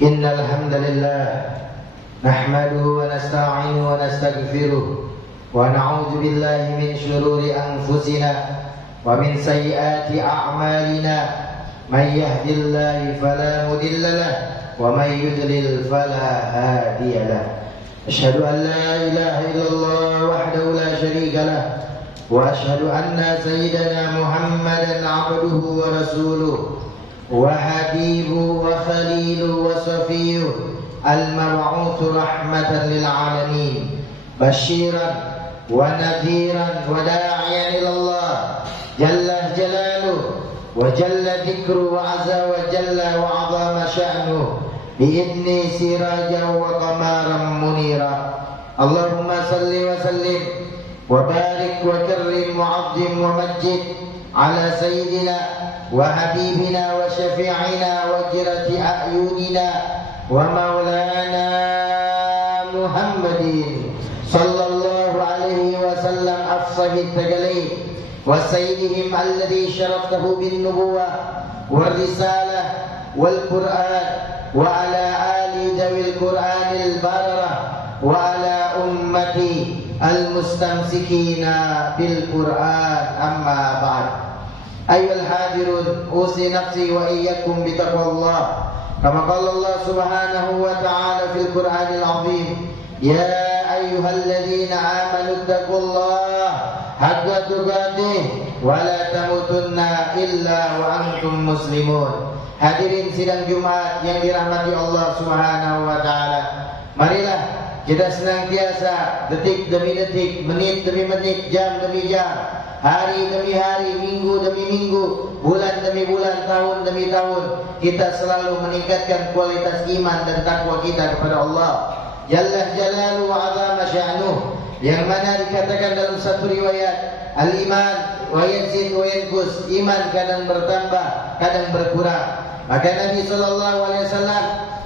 Innal hamdalillah nahmaduhu wa nasta'inu wa nastaghfiruh wa na'udzu billahi min shururi anfusina wa min sayyiati a'malina may yahdihillahu fala mudilla lahu wa may yudlil fala hadiya lahu. Asyhadu an la ilaha illallah wahdahu la syarika lahu wa asyhadu anna sayyidana Muhammadan 'abduhu wa rasuluh wa habibuhu wa khaliluhu wa safiyuhu al-mab'uts rahmatan lil alamin basyiran wa nadhiran wa da'iyan ila Allah jalla jalaluhu wa jalla dhikruhu wa azza wa jalla wa 'azama sha'nuhu bi'idni sirajan wa qamaran munira. Allahumma salli wa sallim wa barik wa karrim wa 'azzim wa majjid ala sayyidina wa habibina wa syafi'ina wa qirati a'yunina wa maulana Muhammadin sallallahu alaihi wasallam afsahit tagalid wa sayyidihim alladhi syaraftahu bin nubuwah wal risalah wal qur'an wa ala ali dawil qur'anil bararah wa ala ummati al mustamsikina bil qur'an amma ba'd. Ayyuhal hadirun, usi nafsi wa iyyakum bitaqwallah. Kama qala Allah Subhanahu wa ta'ala fil Qur'anil 'azim, ya ayyuhalladzina amanu taqullaha haqqa tuqatih wa la tamutunna illa wa antum muslimun. Hadirin sidang Jumat yang dirahmati Allah Subhanahu wa ta'ala, marilah kita senantiasa detik demi detik, menit demi menit, jam demi jam, hari demi hari, minggu demi minggu, bulan demi bulan, tahun demi tahun, kita selalu meningkatkan kualitas iman dan takwa kita kepada Allah Jalla Jalaluhu wa 'azama sya'nuh, yang mana dikatakan dalam satu riwayat, al-iman wa yazid wa yanqus, iman kadang bertambah, kadang berkurang. Maka Nabi sallallahu alaihi wasallam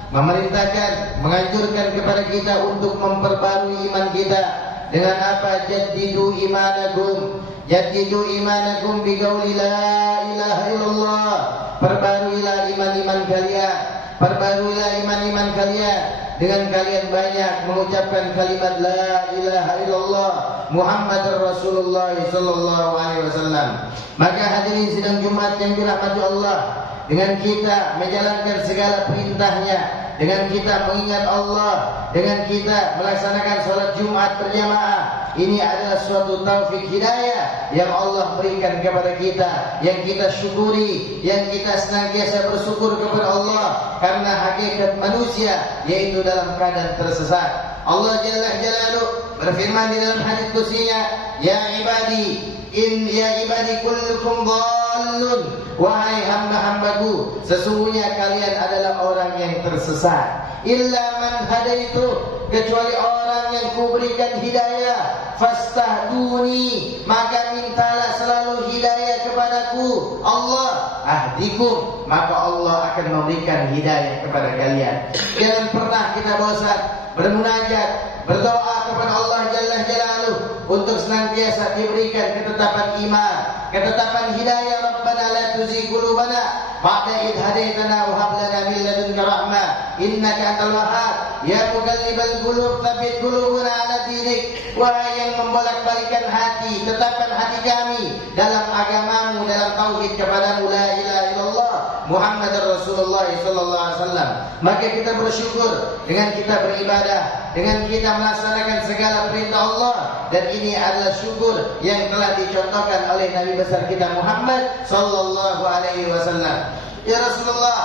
memerintahkan, menganjurkan kepada kita untuk memperbarui iman kita dengan apa? Jaddidu imanakum, jaddidu imanakum biqauli la ilaha illallah. Perbaruilah iman-iman kalian, perbaruilah iman-iman kalian dengan kalian banyak mengucapkan kalimat la ilaha illallah Muhammadur Rasulullah sallallahu alaihi wasallam. Maka hadirin sidang Jumat yang dirahmati Allah, dengan kita menjalankan segala perintahnya, dengan kita mengingat Allah, dengan kita melaksanakan sholat Jumat berjamaah, ini adalah suatu taufik hidayah yang Allah berikan kepada kita, yang kita syukuri, yang kita senantiasa bersyukur kepada Allah, karena hakikat manusia yaitu dalam keadaan tersesat. Allah Jalla Jalaluhu berfirman di dalam hadits qudsinya, ya ibadi kullukum dhallun, wahai hamba-hambaku, sesungguhnya kalian adalah orang yang tersesat, illa man hadaitu, kecuali orang yang kuberikan hidayah, fastahduni, maka mintalah selalu hidayah kepadaku, Allah ahdikum, maka Allah akan memberikan hidayah kepada kalian. Jangan pernah kita bosan bermunajat, berdoa kepada Allah Jalla Jalaluhu untuk senantiasa diberikan ketetapan iman, ketetapan hidayah. Rabbana la tuzigh qulubana ba'da idh hadaitana wa hab lana min ladunka rahmah innaka antal wahhab ya muqallibal qulub tsabbit qulubana ala dinik. Wahai yang membolak-balikan hati, tetapkan hati kami dalam agamamu, dalam tauhid kepadamu, la ilaha illallah Muhammadur Rasulullah sallallahu alaihi wasallam. Maka kita bersyukur dengan kita beribadah, dengan kita melaksanakan segala perintah Allah, dan ini adalah syukur yang telah dicontohkan oleh Nabi besar kita Muhammad sallallahu alaihi wasallam. Ya Rasulullah,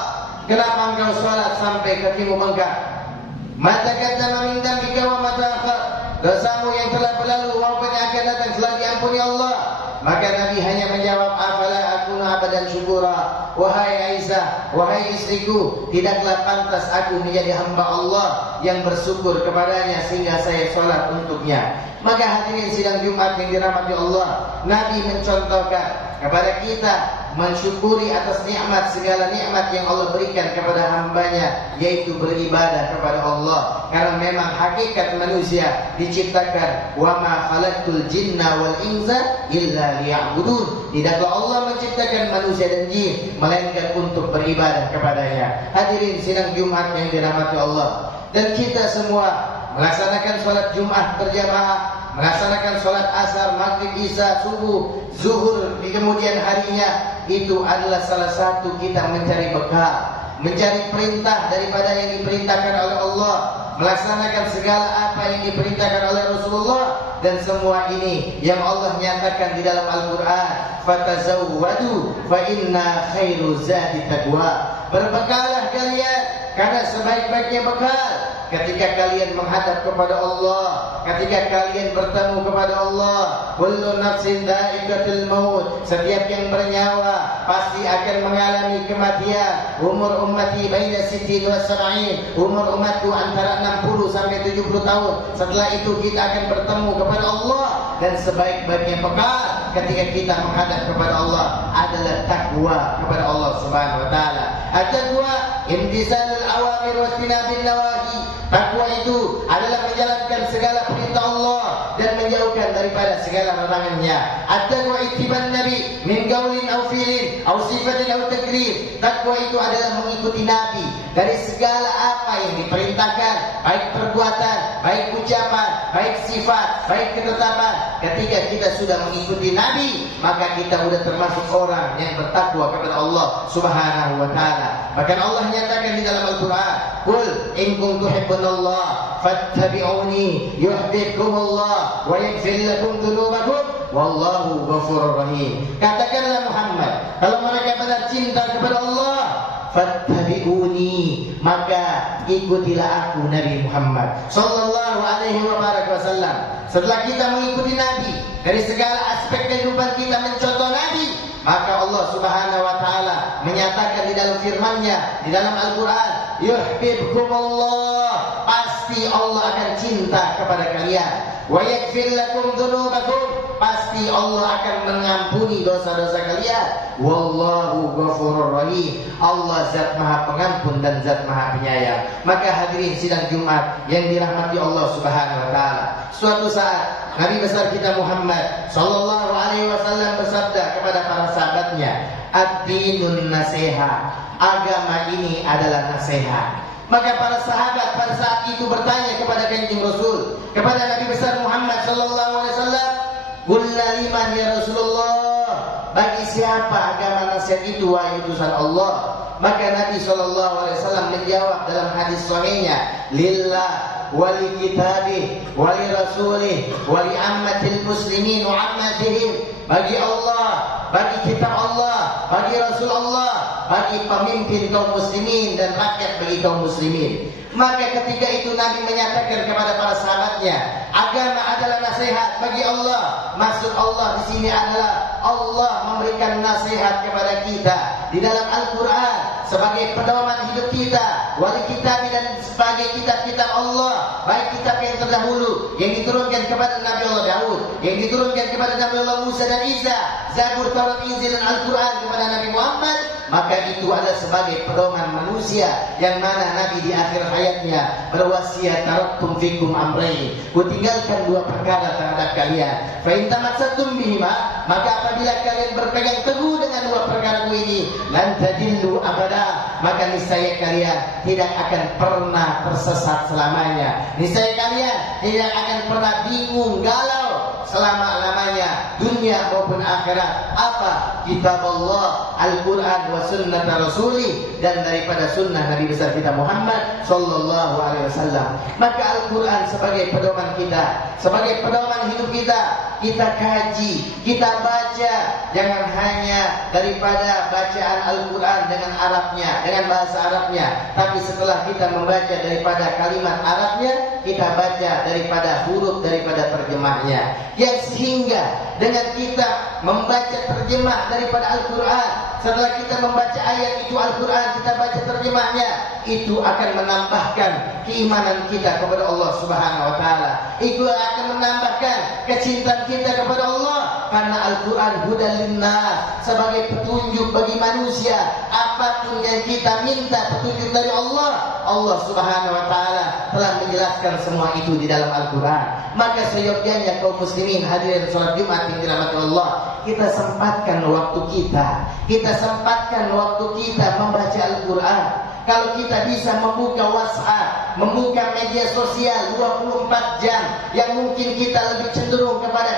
kenapa engkau salat sampai kakimu bengkak? Mata qaddama min dambika wa mata akhar, dosamu yang telah berlalu maupun yang akan datang telah diampuni Allah. Maka Nabi hanya menjawab, afala akunu abadan syukura, wahai Aisyah, wahai istriku, tidaklah pantas aku menjadi hamba Allah yang bersyukur kepadanya sehingga saya sholat untuknya. Maka hadirin sidang Jumat yang dirahmati Allah, Nabi mencontohkan kepada kita mensyukuri atas nikmat, segala nikmat yang Allah berikan kepada hambanya, yaitu beribadah kepada Allah. Karena memang hakikat manusia diciptakan, wa ma khalaqtul jinna wal insa illa liya'budun. Tidaklah Allah menciptakan manusia dan jin melainkan untuk beribadah kepadanya. Hadirin sidang Jumat yang dirahmati Allah, dan kita semua melaksanakan sholat Jumat berjamaah, melaksanakan sholat asar, maghrib, isya, subuh, zuhur di kemudian harinya, itu adalah salah satu kita mencari bekal, mencari perintah daripada yang diperintahkan oleh Allah, melaksanakan segala apa yang diperintahkan oleh Rasulullah. Dan semua ini yang Allah nyatakan di dalam Al-Quran, fatazawwadu fa inna khairu zadi taqwa. Berbekalah kalian, karena sebaik-baiknya bekal ketika kalian menghadap kepada Allah, ketika kalian bertemu kepada Allah. Kullu nafsin dha'iqatul maut. Setiap yang bernyawa pasti akan mengalami kematian. Umur ummati baina 60 wa 70. Umur umatku antara 60 sampai 70 tahun. Setelah itu kita akan bertemu kepada Allah, dan sebaik-baiknya bekal ketika kita menghadap kepada Allah adalah takwa kepada Allah Subhanahu wa taala. At-taqwa imtisalul awamir wa istinabil nawahi. Takwa itu adalah menjalankan segala perintah Allah dan menjauhkan daripada segala larangannya. At-taqwa ittiban nabi min qaulin aw fi'lin aw sifatin aw takrir. Takwa itu adalah mengikuti nabi dari segala apa yang diperintahkan, baik perbuatan, baik ucapan, baik sifat, baik ketetapan. Ketika kita sudah mengikuti nabi, maka kita sudah termasuk orang yang bertakwa kepada Allah Subhanahu wa taala. Bahkan Allah nyatakan di dalam Al-Qur'an, "Qul in kuntum tuhibbunallah fattabi'uni yuhibbukumullah wa yaghfir lakum dzunubakum wallahu ghafurur rahim." Katakanlah Muhammad, kalau mereka benar cinta kepada Allah, fattabi'uni, maka ikutilah aku Nabi Muhammad sallallahu alaihi wasallam. Setelah kita mengikuti Nabi dari segala aspek kehidupan kita, mencontoh Nabi, maka Allah Subhanahu wa taala menyatakan di dalam firman-Nya di dalam Al-Qur'an, yuhibbukumullah, pasti Allah akan cinta kepada kalian. Wa yaghfir lakum dzunubakum, pasti Allah akan mengampuni dosa-dosa kalian. Wallahu ghafurur rahim, Allah zat Maha Pengampun dan zat Maha Penyayang. Maka hadirin sidang Jumat yang dirahmati Allah Subhanahu wa taala, suatu saat Nabi besar kita Muhammad sallallahu alaihi wasallam bersabda kepada para sahabatnya, ad-dinun nasiha, agama ini adalah nasihat. Maka para sahabat pada saat itu bertanya kepada Kanjeng Rasul, kepada Nabi besar Muhammad sallallahu alaihi wasallam, "Qulna liman ya Rasulullah?" Bagi siapa agama nasihat itu wahai utusan Allah? Maka Nabi sallallahu alaihi wasallam menjawab dalam hadis sahihnya, "Lillah wali kitabih wali rasulih wali ammatil muslimin wa ammatihim." Bagi Allah, bagi kitab Allah, bagi Rasul Allah, bagi pemimpin kaum muslimin dan rakyat bagi kaum muslimin. Maka ketika itu Nabi menyatakan kepada para sahabatnya, agama adalah nasihat bagi Allah. Maksud Allah di sini adalah Allah memberikan nasihat kepada kita di dalam Al-Quran sebagai pedoman hidup kita, wali kitab dan sebagai kitab-kitab Allah, baik kitab yang terdahulu yang diturunkan kepada Nabi Allah Daud, yang diturunkan kepada Nabi Allah Musa dan Isa, Zabur, Taurat, Injil dan Al-Quran kepada Nabi Muhammad. Maka itu adalah sebagai pedoman manusia, yang mana Nabi di akhir hayatnya berwasiat, taraktum fikum amrayn, kutinggalkan dua perkara terhadap kalian. Fa in tamassaktum bihima, maka apabila kalian berpegang teguh dengan dua perkara ini, lan tadillu abada, maka niscaya kalian tidak akan pernah tersesat selamanya. Niscaya kalian tidak akan pernah bingung, galau selama-lamanya, dunia maupun akhirat. Apa? Kitab Allah, Al-Quran wa sunnah Rasuli, dan daripada sunnah Nabi besar kita Muhammad sallallahu alaihi wasallam. Maka Al-Quran sebagai pedoman kita, sebagai pedoman hidup kita, kita kaji, kita baca. Jangan hanya daripada bacaan Al-Quran dengan Arabnya, dengan bahasa Arabnya, tapi setelah kita membaca daripada kalimat Arabnya, kita baca daripada huruf, daripada terjemahnya. Yang sehingga dengan kita membaca terjemah daripada Al-Quran, setelah kita membaca ayat itu Al-Quran, kita baca terjemahnya, itu akan menambahkan keimanan kita kepada Allah Subhanahu wa taala. Itu akan menambahkan kecintaan kita kepada Allah, karena Al-Quran hudan linnas, sebagai petunjuk bagi manusia. Apapun yang kita minta petunjuk dari Allah, Allah Subhanahu wa taala telah menjelaskan semua itu di dalam Al-Quran. Maka seyogyanya kaum muslimin hadirin salat Jumat yang dirahmati Allah, kita sempatkan waktu kita sempatkan waktu kita membaca Al-Quran. Kalau kita bisa membuka WhatsApp, membuka media sosial 24 jam, yang mungkin kita lebih cenderung kepada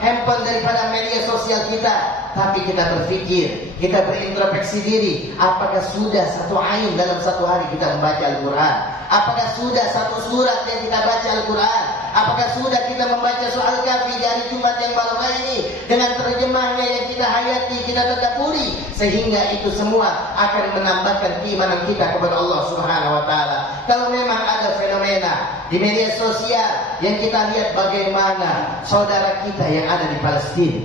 handphone daripada media sosial kita. Tapi kita berpikir, kita berintrospeksi diri, apakah sudah satu ain dalam satu hari kita membaca Al-Quran? Apakah sudah satu surat yang kita baca Al-Quran? Apakah sudah kita membaca surah Al-Kahfi di hari Jumat yang baru ini dengan terjemahnya yang kita hayati, kita tadabburi, sehingga itu semua akan menambahkan keimanan kita kepada Allah Subhanahu wa taala. Kalau memang ada fenomena di media sosial yang kita lihat bagaimana saudara kita yang ada di Palestina,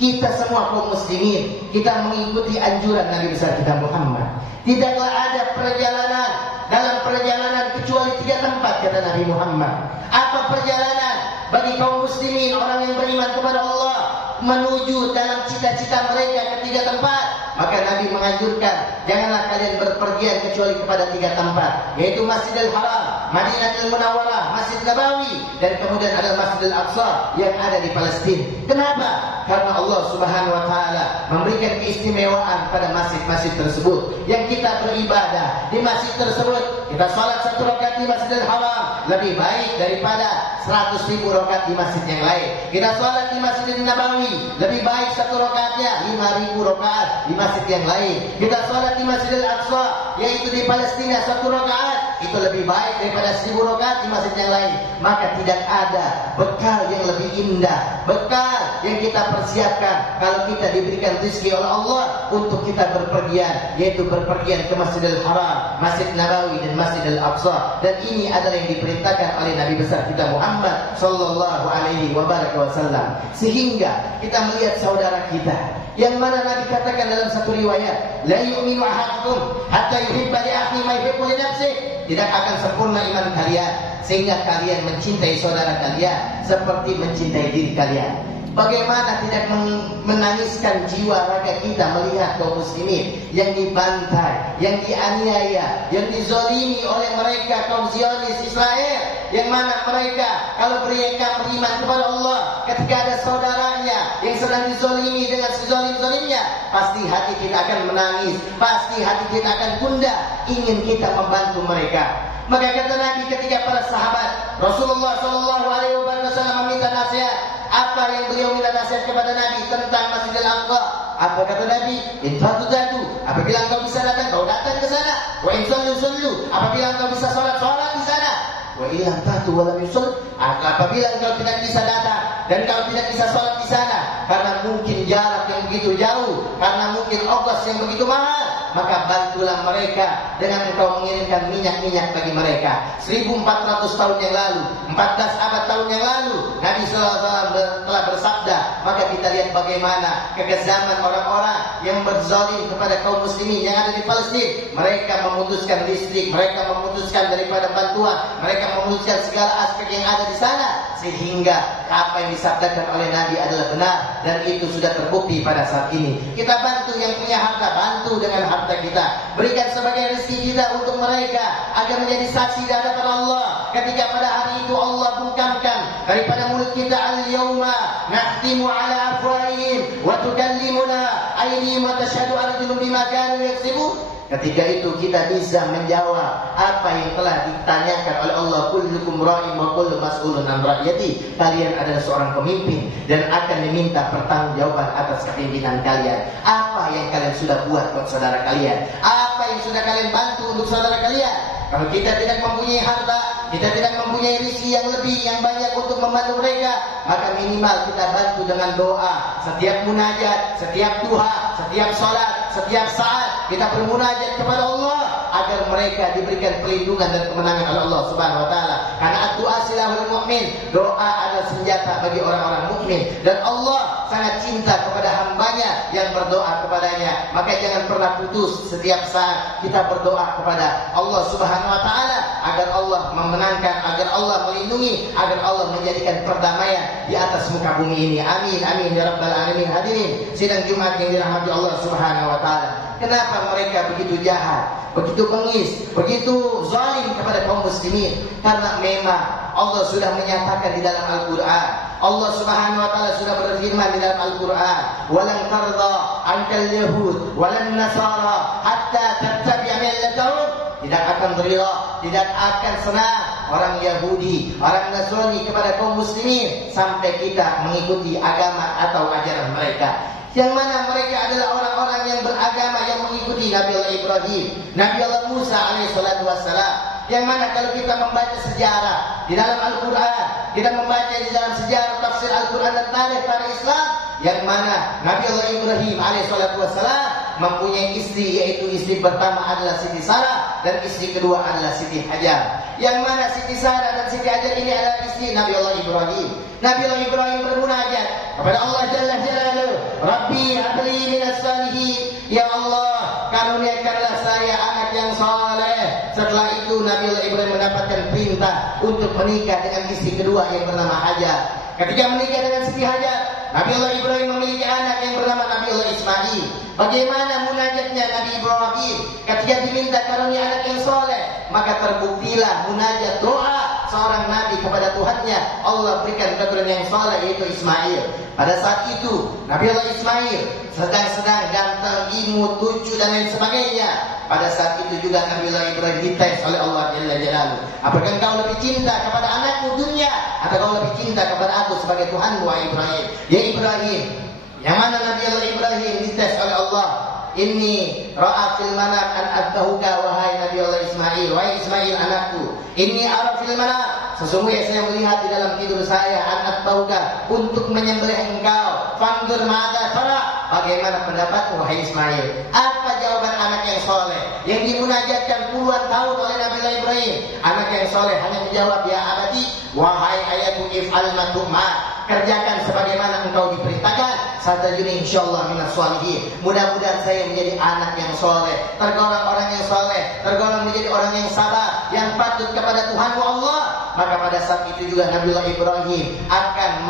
kita semua kaum muslimin, kita mengikuti anjuran Nabi besar kita Muhammad. Tidaklah ada perjalanan, dalam perjalanan kecuali 3 tempat, kata Nabi Muhammad. Apa perjalanan bagi kaum muslimin, orang yang beriman kepada Allah, menuju dalam cita-cita mereka ke 3 tempat? Maka Nabi menganjurkan, janganlah kalian berpergian kecuali kepada 3 tempat, yaitu Masjidil Haram, Madinatul Munawwarah, Masjid Nabawi, dan kemudian ada Masjidil Aqsa yang ada di Palestina. Kenapa? Karena Allah Subhanahu wa taala memberikan keistimewaan pada masjid-masjid tersebut. Yang kita beribadah di masjid tersebut, kita salat 1 rakaat di Masjidil Haram lebih baik daripada 100.000 rakaat di masjid yang lain. Kita salat di Masjidil Nabawi lebih baik 1 rakaatnya 5.000 rakaat di masjid yang lain. Kita salat di Masjidil Aqsa, yaitu di Palestina, 1 rakaat itu lebih baik daripada 1.000 rakaat di masjid yang lain. Maka tidak ada bekal yang lebih indah, bekal yang kita persiapkan kalau kita diberikan rezeki oleh Allah untuk kita berpergian, yaitu berpergian ke Masjidil Haram, Masjid Nabawi, dan Masjidil Aqsa. Dan ini adalah yang diperintahkan oleh Nabi besar kita Muhammad sallallahu alaihi wasallam. Sehingga kita melihat saudara kita yang mana Nabi katakan dalam satu riwayat, la yu'minu ahadukum hatta yuhibba li akhihi ma yuhibbu li nafsihi. Tidak akan sempurna iman kalian sehingga kalian mencintai saudara kalian seperti mencintai diri kalian. Bagaimana tidak menangiskan jiwa raga kita melihat kaum muslimin yang dibantai, yang dianiaya, yang dizalimi oleh mereka kaum Zionis Israel, yang mana mereka kalau mereka beriman kepada Allah, ketika ada saudaranya yang sedang dizalimi dengan sezalim-zalimnya, pasti hati kita akan menangis, pasti hati kita akan gundah, ingin kita membantu mereka. Maka kata Nabi ketika para sahabat Rasulullah sallallahu alaihi wasallam meminta nasihat, apa yang beliau minta nasihat kepada Nabi tentang Masjidil Aqsa? Apa kata Nabi? Infatu, apabila engkau bisa datang, kau datang ke sana. Wa insallu, apabila engkau bisa salat di sana. Wa ilam tatu wa lam yusalli, apabila engkau tidak bisa datang dan kau tidak bisa salat di sana karena mungkin jarak yang begitu jauh, karena mungkin ongkos yang begitu mahal, maka bantulah mereka dengan engkau mengirimkan minyak-minyak bagi mereka. 1400 tahun yang lalu, 14 abad tahun yang lalu, Nabi SAW telah bersabda. Maka kita lihat bagaimana kekejaman orang-orang yang berzalim kepada kaum muslimin yang ada di Palestina. Mereka memutuskan listrik, mereka memutuskan daripada bantuan, mereka memutuskan segala aspek yang ada di sana, sehingga apa yang disabdakan oleh Nabi adalah benar, dan itu sudah terbukti pada saat ini. Kita bantu yang punya harta, bantu dengan harta kita, berikan sebagai rezeki kita untuk mereka agar menjadi saksi di hadapan Allah ketika pada hari itu Allah bungkamkan daripada mulut kita, al-yawma nakhtimu ala afwahihim wa tukallimuna aydihim wa tashhadu arjuluhum bima kanu yaksibun. Ketika itu kita bisa menjawab apa yang telah ditanyakan oleh Allah, kullukum ra'in wa kullu mas'ulun an ra'yati. Kalian adalah seorang pemimpin dan akan diminta pertanggungjawaban atas kepimpinan kalian. Apa yang kalian sudah buat untuk saudara kalian? Apa yang sudah kalian bantu untuk saudara kalian? Kalau kita tidak mempunyai harta, kita tidak mempunyai rezeki yang lebih, yang banyak untuk membantu mereka, maka minimal kita bantu dengan doa. Setiap munajat, setiap duha, setiap salat, setiap saat kita bermunajat kepada Allah agar mereka diberikan perlindungan dan kemenangan oleh Allah Subhanahu wa taala. Karena doa silahul mukmin, doa adalah senjata bagi orang-orang mukmin, dan Allah sangat cinta kepada hambanya yang berdoa kepadanya. Maka jangan pernah putus setiap saat kita berdoa kepada Allah Subhanahu wa taala agar Allah memenangkan, agar Allah melindungi, agar Allah menjadikan perdamaian di atas muka bumi ini. Amin amin ya rabbal alamin. Hadirin sidang Jumat yang dirahmati Allah Subhanahu wa taala. Kenapa mereka begitu jahat, begitu bengis, begitu zalim kepada kaum muslimin? Karena memang Allah sudah menyatakan di dalam Al-Quran. Allah Subhanahu wa taala sudah berfirman di dalam Al-Quran, "Walan tarda 'ankal yahud walan nasara hatta tattabi'a millatahum." Tidak akan rida, tidak akan senang orang Yahudi, orang Nasrani kepada kaum muslimin sampai kita mengikuti agama atau ajaran mereka. Yang mana mereka adalah orang-orang yang beragama, yang mengikuti Nabi Allah Ibrahim, Nabi Allah Musa alaihissalatu wassalam. Yang mana kalau kita membaca sejarah di dalam Al-Quran, kita membaca di dalam sejarah tafsir Al-Quran dan tarikh Islam, yang mana Nabi Allah Ibrahim alaihissalatu wassalam mempunyai istri, yaitu istri pertama adalah Siti Sarah dan istri kedua adalah Siti Hajar. Yang mana Siti Sarah dan Siti Hajar ini adalah istri Nabi Allah Ibrahim. Nabi Allah Ibrahim bermunajat kepada Allah Jalla Jalaluhu, "Rabbi habli minas salihin." Ya Allah, karuniakanlah saya anak yang saleh. Setelah itu Nabi Allah Ibrahim mendapatkan perintah untuk menikah dengan istri kedua yang bernama Hajar. Ketika menikah dengan Siti Hajar, Nabi Allah Ibrahim memiliki anak yang bernama Nabi Allah Ismail. Bagaimana munajatnya Nabi Ibrahim ketika diminta karunia anak yang soleh? Maka terbuktilah munajat doa seorang Nabi kepada Tuhannya. Allah berikan keturunan yang soleh, yaitu Ismail. Pada saat itu Nabi Allah Ismail sedang ganteng, imut, lucu dan lain sebagainya. Pada saat itu juga Nabi Allah Ibrahim dites oleh Allah Jalla Jalaluhu. Apakah engkau lebih cinta kepada anakmu dunia atau kau lebih cinta kepada aku sebagai Tuhanmu, wahai Ibrahim? Ya Ibrahim, yang mana Nabi Allah Ibrahim dites oleh Allah, "Inni ra'a fil manam an adbahuka," wahai Nabi Allah Ismail, wahai Ismail anakku, "Inni ara fil manam," sesungguhnya saya melihat di dalam tidur saya, an adbahuka, untuk menyembelih engkau. Fandur ma'adha tara, bagaimana pendapatmu wahai Ismail? Apa jawaban anak yang soleh yang dimunajatkan puluhan tahun oleh Nabi Allah Ibrahim? Anak yang soleh hanya menjawab, "Ya abadi, wahai ayahku, if'al ma tu'mar," kerjakan sebagaimana engkau diperintahkan. Satajuni insyaallah minas sholihin. Mudah-mudahan saya menjadi anak yang soleh, tergolong orang yang soleh, tergolong menjadi orang yang sabar, yang patut kepada Tuhanmu Allah. Maka pada saat itu juga Nabiullah Ibrahim akan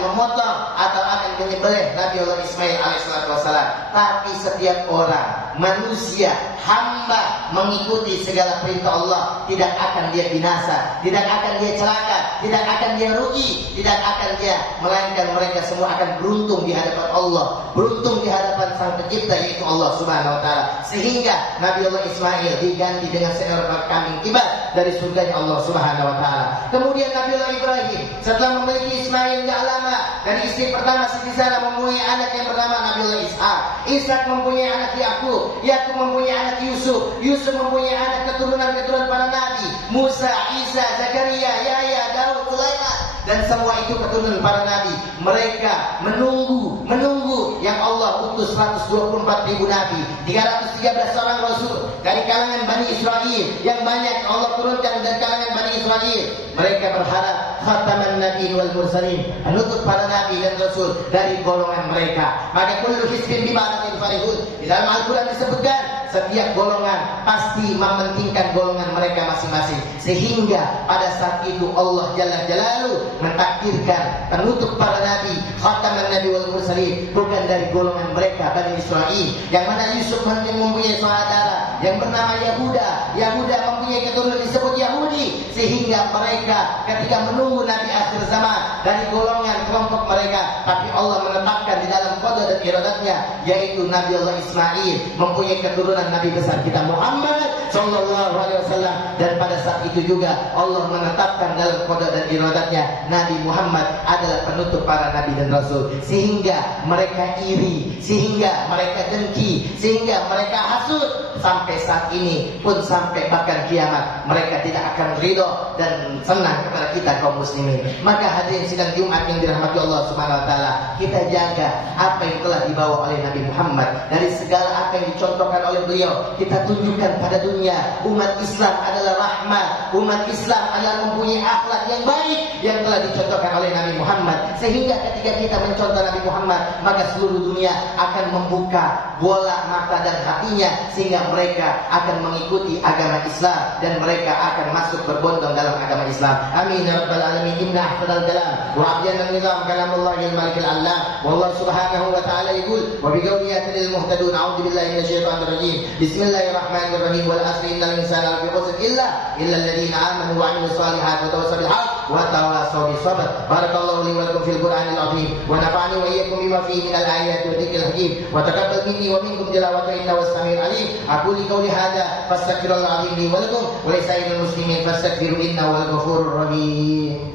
memotong atau akan menyembelih Nabiullah Ismail alaihissalatu wassalam. Tapi setiap orang, manusia, hamba mengikuti segala perintah Allah, tidak akan dia binasa, tidak akan dia celaka, tidak akan dia rugi, tidak akan dia, melainkan mereka semua akan beruntung di hadapan Allah, beruntung di hadapan Sang Pencipta, yaitu Allah Subhanahu wa taala. Sehingga Nabiullah Ismail diganti dengan seekor kambing kibas dari surganya Allah Subhanahu wa taala. Kemudian Nabiullah Ibrahim setelah memiliki Ismail enggak lama, dari istri pertama Siti Sarah mempunyai anak yang bernama Nabiullah Ishak. Ishak mempunyai anak Yakub, Yakub mempunyai anak Yusuf, Yusuf mempunyai anak keturunan para nabi, Musa, Isa, Zakaria, Yahya, Daud, Sulaiman, dan semua itu keturunan para nabi. Mereka menunggu yang Allah utus 124.000 nabi, 313 orang rasul dari kalangan Bani Israel yang banyak Allah turunkan dari kalangan Bani Israel. Mereka berharap khataman nabi wal mursalin, penutup para nabi dan rasul dari golongan mereka. Maka kullu hizbin bima ladayhim farihun. Di dalam Al-Quran disebutkan setiap golongan pasti mementingkan golongan mereka masing-masing. Sehingga pada saat itu Allah Jalla Jalaluhu mentakdirkan penutup para nabi, khataman nabi wal mursalin, bukan dari golongan mereka Bani Israel, yang mana Yusuf mempunyai saudara yang bernama Yahuda. Yahuda mempunyai keturunan disebut Yahudi. Sehingga mereka ketika menunggu Nabi akhir zaman dari golongan kelompok mereka, tapi Allah menetapkan di dalam qada dan iradatnya, yaitu Nabi Allah Ismail mempunyai keturunan Nabi besar kita Muhammad sallallahu alaihi wasallam. Dan pada saat itu juga Allah menetapkan dalam qada dan iradatnya Nabi Muhammad adalah penutup para nabi dan rasul. Sehingga mereka iri, sehingga mereka dengki, sehingga mereka hasud. Sampai saat ini pun, sampai bahkan kiamat, mereka tidak akan ridho dan senang kepada kita kaum muslimin. Maka hadirin sidang Jumat yang dirahmati Allah Subhanahu wa taala, kita jaga apa yang yang telah dibawa oleh Nabi Muhammad, dari segala apa yang dicontohkan oleh beliau, kita tunjukkan pada dunia umat Islam adalah rahmat, umat Islam adalah mempunyai akhlak yang baik yang telah dicontohkan oleh Nabi Muhammad. Sehingga ketika kita mencontoh Nabi Muhammad, maka seluruh dunia akan membuka bola mata dan hatinya, sehingga mereka akan mengikuti agama Islam dan mereka akan masuk berbondong dalam agama Islam. Amin ya rabbal alamin. Inna ahsanal kalam wa abyana an-nizam kalamullahil malikil allam. Wallahu subhanahu wa ta'ala yaqul wa bi qawli yahdil muhtadun. A'udzu billahi minasyaitonir rajim. Bismillahirrahmanirrahim. Wal asri innal insana lafi khusr illa alladziina aamanu wa 'amilus salihati wa tawassaw bil haqq wa tawassaw bis sabr. Barakallahu li wa lakum fil Qur'anil 'azim wa nafa'ani wa iyyakum bima fihi minal ayati wa dzikril hakim wa taqabbal minni wa minkum tilawata innahu was-sami'ul 'alim. Aqulu qawli hadza fastaghfirullahal 'azim li wa lakum wa li sa'iril muslimin fastaghfiru innahu wal ghafurur rahim.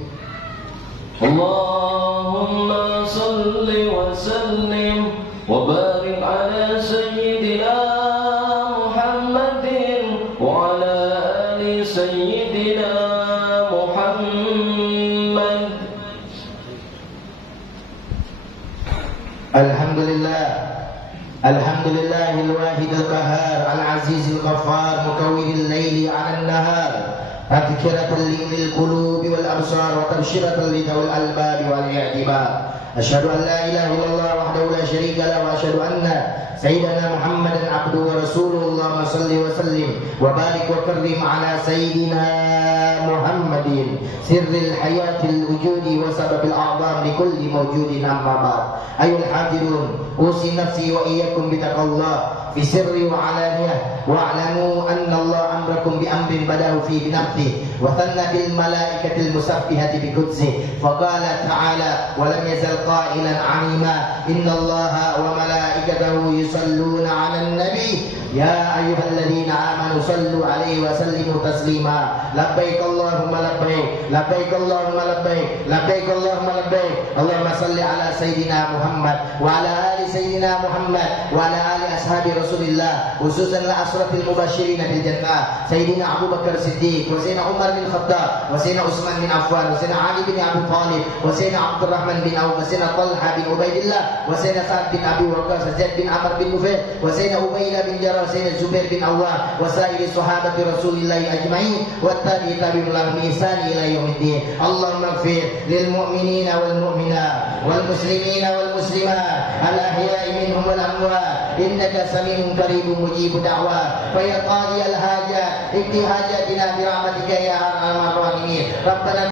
Allahumma salli wa sallim wa barik ala sayyidina Muhammadin wa ala ali sayyidina Muhammad. Alhamdulillah, alhamdulillahil wahidil qahhar, al-azizil ghaffar, mukawwiril laili 'alan nahar, tadhkiratan lil qulubi wal absar wa tabshiratan lidawil albab wal i'tibar. Asyhadu an la ilaha illallah wahdahu la syarika lahu wa asyhadu anna sayyidana Muhammadan abduhu wa rasuluhu. Allahumma shalli wa sallim wa barik wa karrim ala sayyidina Muhammadin sirril hayatil wujudi wa sababil a'zam li kulli mawjudin. Amma ba'd. Ayuhal hadirun, usi nafsi wa iyyakum bitaqwallah fi sirri wa alaniyah wa a'lamu anna Allah amrakum bi amrin badahu fi binafsihi wa thanna bil malaikatil musabbihati bi qudsihi fa qala ta'ala wa lam yazal qailan 'alima inna Allaha wa malaikatahu yusalluna 'alan nabi ya ayyuhalladzina amanu sallu 'alaihi wa sallimu taslima. Labbaik Allahumma labbaik, labbaik Allahumma labbaik, labbaik Allahumma labbaik. Allahumma salli ala sayyidina Muhammad wa ala ali sayyidina Muhammad wa ala ali ashabi Rasulillah, khususan al-asratil mubasysyirin bil jannah, Sayyidina Abu Bakar Siddiq wa Sayyidina Umar bin Khattab wa Sayyidina Utsman bin Affan wa Sayyidina Ali bin Abi Thalib wa Sayyidina Abdurrahman bin Auf wa Sayyidina Talha bin Ubaidillah wa Sayyidina Sa'd bin Abi Waqqas wa Zaid bin Amr bin Nufail wa Sayyidina Umaydah bin Jarrah wa Sayyidina Zubair bin Awwam wa sa'iri sahabati Rasulillah ajma'in wa tabi'in lahum bi ihsan ila yaumiddin. Allahumma ighfir lil mu'minina wal mu'minat wal muslimina wal muslimat al ahya'i minhum wal amwat innaka sami'un qaribun mujibud da'wat fa ya qadi al hajat ikti hajatina bi rahmatika ya arhamar rahimin. Rabbana